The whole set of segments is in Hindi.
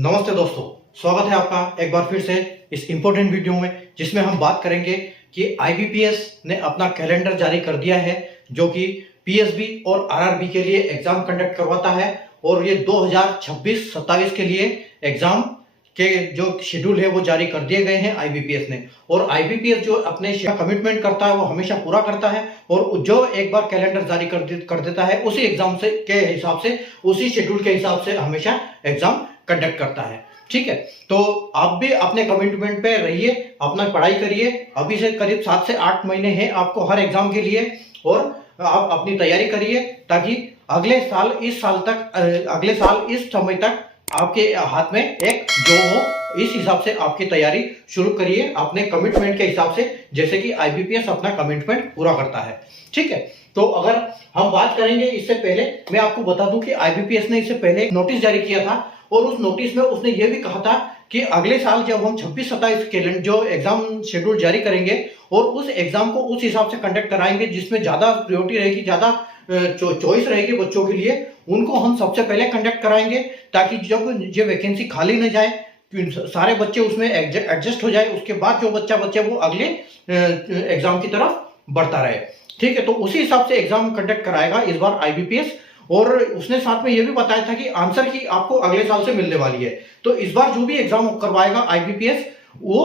नमस्ते दोस्तों, स्वागत है आपका एक बार फिर से इस इम्पोर्टेंट वीडियो में, जिसमें हम बात करेंगे कि आईबीपीएस ने अपना कैलेंडर जारी कर दिया है, जो कि पीएसबी और आरआरबी के लिए एग्जाम कंडक्ट करवाता है। और ये 2026-27 के लिए एग्जाम के जो शेड्यूल है वो जारी कर दिए गए हैं आईबीपीएस ने। और आईबीपीएस जो अपने कमिटमेंट करता है वो हमेशा पूरा करता है, और जो एक बार कैलेंडर जारी कर देता है उसी एग्जाम से के हिसाब से, उसी शेड्यूल के हिसाब से हमेशा एग्जाम कंडक्ट करता है। ठीक है, तो आप भी अपने कमिटमेंट पे रहिए, अपना पढ़ाई करिए। अभी से करीब 7 से 8 महीने हैं आपको हर एग्जाम के लिए, और आप अपनी तैयारी करिए ताकि अगले साल इस समय तक आपके हाथ में एक जो हो, इस हिसाब से आपकी तैयारी शुरू करिए अपने कमिटमेंट के हिसाब से, जैसे कि आईबीपीएस अपना कमिटमेंट पूरा करता है। ठीक है, तो अगर हम बात करेंगे, इससे पहले मैं आपको बता दूं कि आईबीपीएस ने इससे पहले एक नोटिस जारी किया था, और उस नोटिस में उसने ये भी कहा था कि अगले साल जब हम 26-27 कैलेंडर जो एग्जाम शेड्यूल जारी करेंगे, और उस एग्जाम को उस हिसाब से कंडक्ट कराएंगे जिसमें ज्यादा प्रायोरिटी रहेगी, ज्यादा चॉइस रहेगी बच्चों के लिए, उनको हम सबसे पहले कंडक्ट कराएंगे, ताकि जब ये वैकेंसी खाली न जाए, सारे बच्चे उसमें एडजस्ट हो जाए, उसके बाद जो बच्चा बचे वो अगले एग्जाम की तरफ बढ़ता रहे। ठीक है, तो उसी हिसाब से एग्जाम कंडक्ट कराएगा इस बार आईबीपीएस। और उसने साथ में यह भी बताया था कि आंसर की आपको अगले साल से मिलने वाली है। तो इस बार जो भी एग्जाम करवाएगा आईबीपीएस, वो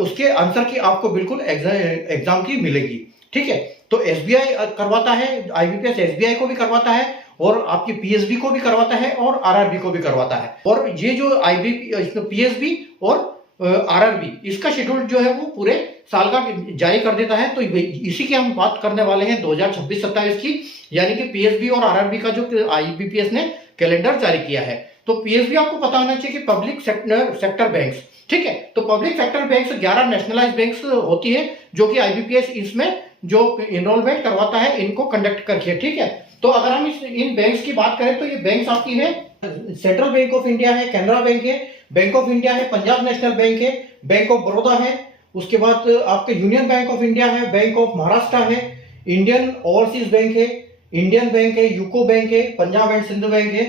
उसके आंसर की आपको बिल्कुल एग्जाम की मिलेगी। ठीक है, तो एसबीआई करवाता है, आईबीपीएस एसबीआई को भी करवाता है, और आपकी पीएसबी को भी करवाता है, और आरआरबी को भी करवाता है। और ये जो पीएसबी और आरआरबी, इसका शेड्यूल जो है वो पूरे साल का जारी कर देता है। तो इसी की हम बात करने वाले हैं 2026-27 की, यानी कि पीएसबी और आरआरबी का जो आईबीपीएस ने कैलेंडर जारी किया है। तो पीएसबी आपको पता होना चाहिए कि पब्लिक सेक्टर बैंक्स। ठीक है, तो public sector banks 11 nationalise banks होती है, जो कि आईबीपीएस इसमें जो इनरोलमेंट करवाता है इनको कंडक्ट करके है। ठीक है, तो अगर हम इन बैंक्स की बात करें तो ये बैंक्स आपकी है सेंट्रल बैंक ऑफ इंडिया है, कैनरा बैंक है, बैंक ऑफ इंडिया है, पंजाब नेशनल बैंक है, बैंक ऑफ बड़ौदा है, उसके बाद आपके यूनियन बैंक ऑफ इंडिया है, बैंक ऑफ महाराष्ट्र है, इंडियन ओवरसीज बैंक है, इंडियन बैंक है, यूको बैंक है, पंजाब एंड सिंध बैंक है।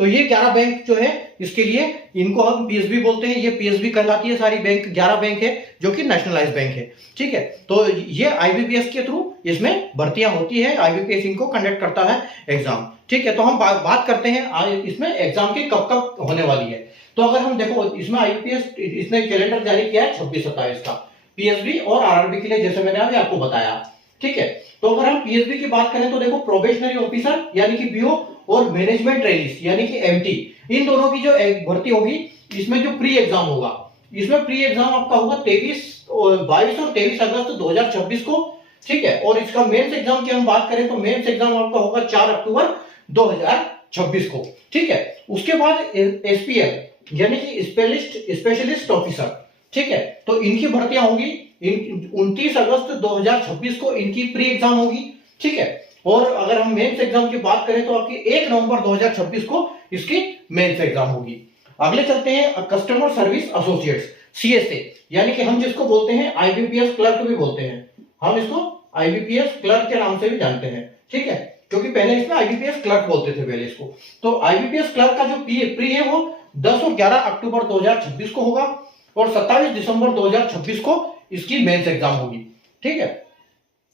तो ये 11 बैंक जो है, इसके लिए इनको हम पीएसबी बोलते हैं। ये पीएसबी कहलाती है सारी बैंक, 11 बैंक है जो कि नेशनलाइज बैंक है। ठीक है, तो ये आईबीपीएस के थ्रू इसमें भर्तियां होती है, आईबीपीएस इनको कंडक्ट करता है एग्जाम। ठीक है, तो हम बात करते हैं इसमें एग्जाम की कब कब होने वाली है। तो अगर हम देखो, इसमें आईबीपीएस इसने कैलेंडर जारी किया है 26-27 का, पीएसबी और आरआरबी के लिए, जैसे मैंने अभी आपको बताया। ठीक है, तो अगर हम पीएसबी की बात करें तो देखो, प्रोबेशनरी ऑफिसर यानी कि बीओ, और मैनेजमेंट ट्रेनिस यानी कि एमटी, इन दोनों की जो भर्ती होगी, इसमें जो प्री एग्जाम होगा, इसमें प्री एग्जाम आपका होगा 22 और 23 अगस्त 2026 को। ठीक है, और इसका मेंस एग्जाम की हम बात करें तो मेंस एग्जाम आपका होगा 4 अक्टूबर 2026 को। ठीक है, उसके बाद एसपीएल यानी कि स्पेशलिस्ट ऑफिसर। ठीक है, तो इनकी भर्तियां होगी 29 अगस्त 2026 को, इनकी प्री एग्जाम होगी। ठीक है, और अगर हम मेंस एग्जाम की बात करें तो आपकी 1 नवंबर 2026 को इसकी मेंस एग्जाम होगी। अगले चलते हैं कस्टमर सर्विस एसोसिएट्स, सीएसए, यानी कि हम जिसको बोलते हैं आईबीपीएस क्लर्क भी बोलते हैं, हम इसको आईबीपीएस क्लर्क के नाम से भी जानते हैं। ठीक है, क्योंकि पहले इसमें आईबीपीएस क्लर्क बोलते थे पहले इसको। तो आईबीपीएस क्लर्क का जो प्री है वो 10 और 11 अक्टूबर 2026 को होगा, और 27 दिसंबर 2026 को इसकी मेंस एग्जाम होगी। ठीक है,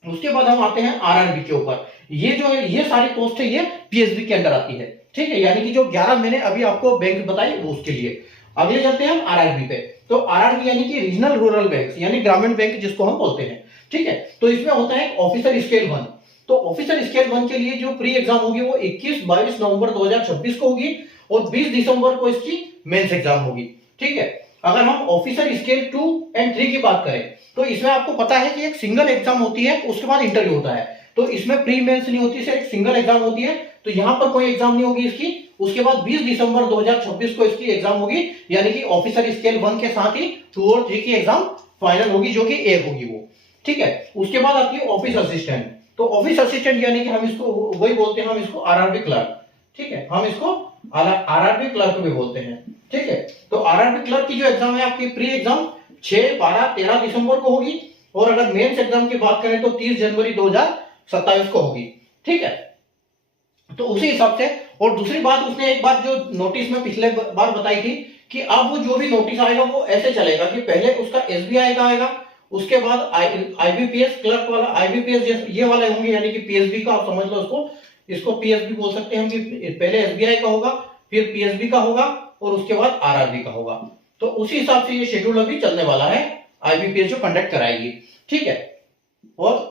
उसके बाद हम आते हैं आरआरबी के ऊपर। ये जो है, ये सारी पोस्ट है, ये पीएसबी के अंदर आती है। ठीक है, यानी कि जो 11 मैंने अभी आपको बैंक बताई वो उसके लिए। अगले चलते हैं हम आरआरबी पे। तो आरआरबी यानी कि रीजनल रूरल बैंक, यानी ग्रामीण बैंक जिसको हम बोलते हैं। ठीक है, तो इसमें होता है ऑफिसर स्केल 1। तो ऑफिसर स्केल 1 के लिए जो प्री एग्जाम होगी वो 21-22 नवंबर 2026 को होगी, और 20 दिसंबर को इसकी मेंस एग्जाम होगी। ठीक है, अगर हम ऑफिसर स्केल 2 और 3 की बात करें तो इसमें आपको पता है कि एक सिंगल एग्जाम होती है, उसके बाद इंटरव्यू होता है। तो इसमें प्री मेंस नहीं होती, सिर्फ एक सिंगल एग्जाम होती है, तो यहां पर कोई एग्जाम नहीं होगी इसकी। उसके बाद 20 दिसंबर 2026 को इसकी एग्जाम होगी, यानी कि ऑफिसर स्केल 1 के साथ ही 2 और 3 की एग्जाम फाइनल होगी, जो कि 1 होगी वो। ठीक है, उसके बाद आती है ऑफिस असिस्टेंट। तो ऑफिस असिस्टेंट यानी कि हम इसको वही बोलते हैं, हम इसको आरआरबी क्लर्क। ठीक है, हम इसको आरआरबी क्लर्क भी बोलते हैं। ठीक है, तो आरआरबी क्लर्क की जो एग्जाम है आपकी प्री एग्जाम 6, 12, 13 दिसंबर को होगी, और अगर मेंस एग्जाम की बात करें तो 30 जनवरी 2027 को होगी। ठीक है, तो उसी हिसाब से। और दूसरी बात, उसने एक बार जो नोटिस में पिछले बार बताई थी कि अब वो जो भी नोटिस आएगा वो ऐसे चलेगा कि पहले उसका एसबीआई का आएगा, उसके बाद आईबीपीएस क्लर्क वाला, आईबीपीएस ये वाले होंगे, यानी कि पीएसबी का आप समझ लो उसको, इसको पीएसबी बोल सकते हैं हम, कि पहले एसबीआई का होगा, फिर पीएसबी का होगा और उसके बाद आरआरबी का होगा। तो उसी हिसाब से ये शेड्यूल अभी चलने वाला है, आईबीपीएस जो कंडक्ट कराएगी, ठीक है। और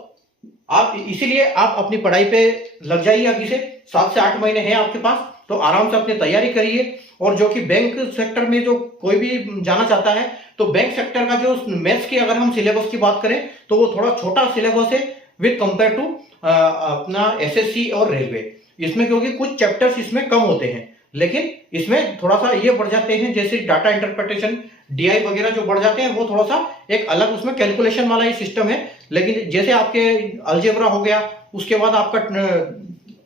आप इसीलिए आप अपनी पढ़ाई पे लग जाइए, अभी से 7 से 8 महीने हैं आपके पास, तो आराम से अपनी तैयारी करिए। और जो कि बैंक सेक्टर में जो कोई भी जाना चाहता है, तो बैंक सेक्टर का जो मैथ्स की अगर हम सिलेबस की बात करें तो वो थोड़ा छोटा सिलेबस है विद कंपेयर टू अपना एसएससी और रेलवे, इसमें क्योंकि कुछ चैप्टर्स इसमें कम होते हैं, लेकिन इसमें थोड़ा सा ये बढ़ जाते हैं, जैसे डाटा इंटरप्रिटेशन, डीआई वगैरह जो बढ़ जाते हैं, वो थोड़ा सा एक अलग उसमें कैलकुलेशन वाला ही सिस्टम है। लेकिन जैसे आपके अलजेब्रा हो गया, उसके बाद आपका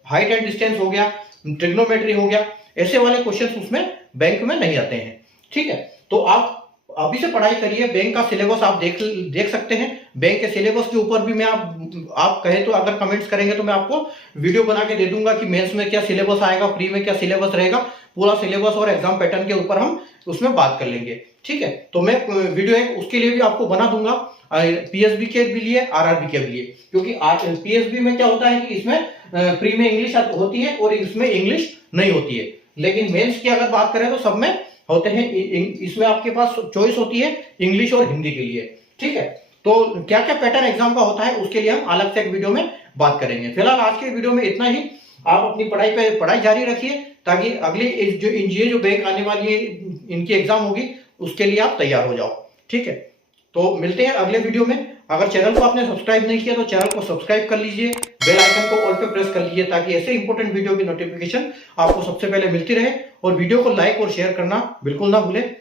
हाइट एंड डिस्टेंस हो गया, ट्रिग्नोमेट्री हो गया, ऐसे वाले क्वेश्चंस उसमें बैंक में नहीं आते हैं, ठीक है। तो आप अभी से पढ़ाई करिए, बैंक का सिलेबस आप देख सकते हैं। बैंक के सिलेबस के ऊपर भी मैं आप कहे तो अगर कमेंट्स करेंगे तो मैं आपको वीडियो बना के दे दूंगा कि मेंस में क्या सिलेबस आएगा, प्री में क्या सिलेबस रहेगा, पूरा सिलेबस और एग्जाम पैटर्न के ऊपर हम उसमें बात कर लेंगे, ठीक है। तो मैं वीडियो है उसके लिए भी आपको बना दूंगा, पीएसबी के भी लिए, आरआरबी के लिए, क्योंकि पीएसबी में क्या होता है कि इसमें प्री में इंग्लिश होती है और इसमें इंग्लिश नहीं होती है, लेकिन मेंस की अगर बात करें तो सब में होते हैं। इसमें आपके पास चॉइस होती है इंग्लिश और हिंदी के लिए, ठीक है। तो क्या क्या पैटर्न एग्जाम का होता है उसके लिए हम अलग से एक वीडियो में बात करेंगे। फिलहाल आज के वीडियो में इतना ही। आप अपनी पढ़ाई जारी रखिए, ताकि अगली ये जो बैंक आने वाली है, इनकी एग्जाम होगी, उसके लिए आप तैयार हो जाओ, ठीक है। तो मिलते हैं अगले वीडियो में। अगर चैनल को आपने सब्सक्राइब नहीं किया तो चैनल को सब्सक्राइब कर लीजिए, बेल आइकन को ऑल पे प्रेस कर लीजिए, ताकि ऐसे इंपॉर्टेंट वीडियो की नोटिफिकेशन आपको सबसे पहले मिलती रहे। और वीडियो को लाइक और शेयर करना बिल्कुल ना भूलें।